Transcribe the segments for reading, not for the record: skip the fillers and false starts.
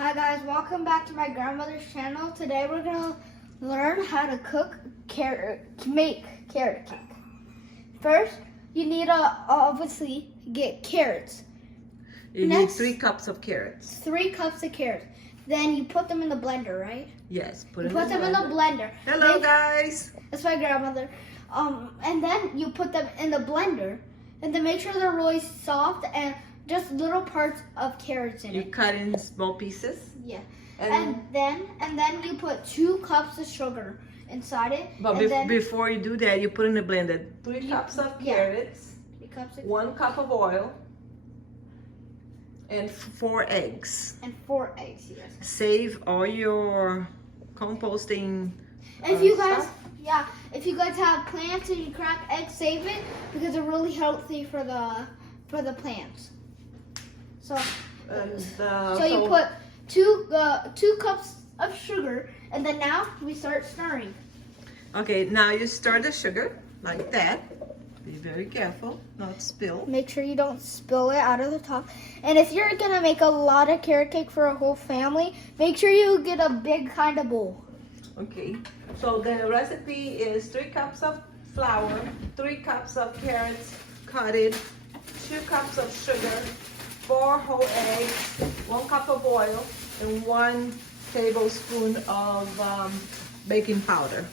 Hi guys, welcome back to my grandmother's channel. Today we're gonna learn how to make carrot cake. First, you need to obviously get carrots. You need 3 cups of carrots. 3 cups of carrots. Then you put them in the blender, right? Yes, put them in the blender. Hello guys. That's my grandmother. And then you put them in the blender, and then make sure they're really soft and just little parts of carrots in it. You cut in small pieces. Yeah. And then you put 2 cups of sugar inside it. But before you do that, you put in the blender 3 cups of carrots, 1 cup of oil, and 4 eggs. And 4 eggs, yes. Save all your composting. And if you guys, if you guys have plants and you crack eggs, save it because they're really healthy for the plants. So you put 2 cups of sugar, and then now we start stirring. Okay, now you stir the sugar like that. Be very careful, not spill. Make sure you don't spill it out of the top. And if you're gonna make a lot of carrot cake for a whole family, make sure you get a big kind of bowl. Okay, so the recipe is 3 cups of flour, 3 cups of carrots cutted, 2 cups of sugar, 4 whole eggs, 1 cup of oil, and 1 tablespoon of baking powder.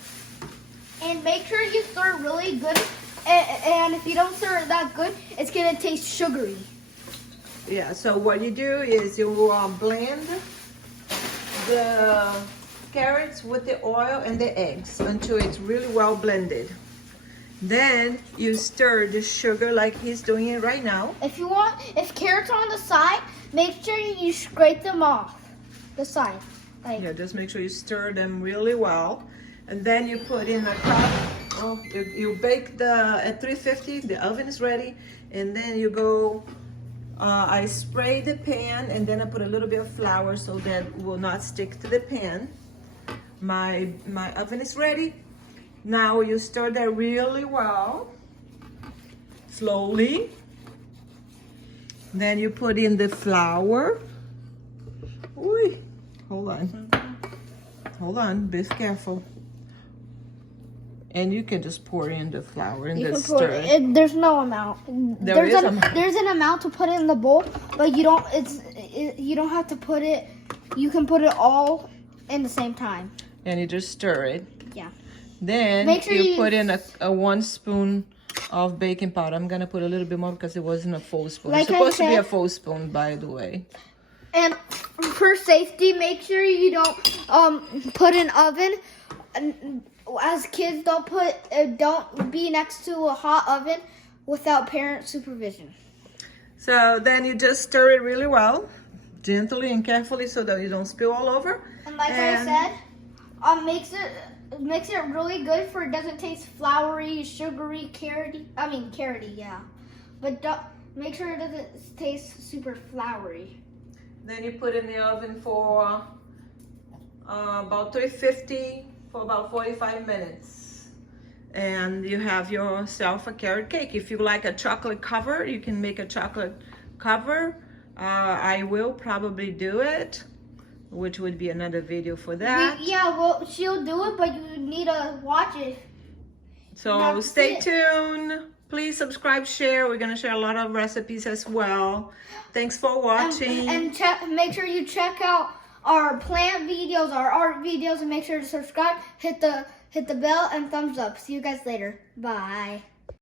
And make sure you stir really good. And if you don't stir it that good, it's gonna taste sugary. Yeah, so what you do is you blend the carrots with the oil and the eggs until it's really well blended. Then you stir the sugar like he's doing it right now. If carrots are on the side, make sure you scrape them off the side. Yeah, just make sure you stir them really well. And then you put in a cup. Oh, you bake at 350, the oven is ready. And then you go, I spray the pan and then I put a little bit of flour so that it will not stick to the pan. My oven is ready. Now you stir that really well, slowly. Then you put in the flour. Ooh, hold on, be careful. And you can just pour in the flour and just stir it. There's no amount. There's an amount to put in the bowl, but you don't have to put it. You can put it all in the same time. And you just stir it. Yeah. Then make sure you put in a 1 spoon of baking powder. I'm gonna put a little bit more because it wasn't a full spoon. It's supposed to be a full spoon, by the way. And for safety, make sure you don't put in oven. As kids, don't be next to a hot oven without parent supervision. So then you just stir it really well, gently and carefully, so that you don't spill all over. And like I said, makes it really good for it doesn't taste floury, sugary, carroty, yeah. But make sure it doesn't taste super floury. Then you put in the oven for about 350 for about 45 minutes. And you have yourself a carrot cake. If you like a chocolate cover, you can make a chocolate cover. I will probably do it, which would be another video for that. Well, she'll do it, but you need to watch it. So stay tuned. Please subscribe, share. We're going to share a lot of recipes as well. Thanks for watching. And make sure you check out our plant videos, our art videos, and make sure to subscribe, hit the bell, and thumbs up. See you guys later. Bye.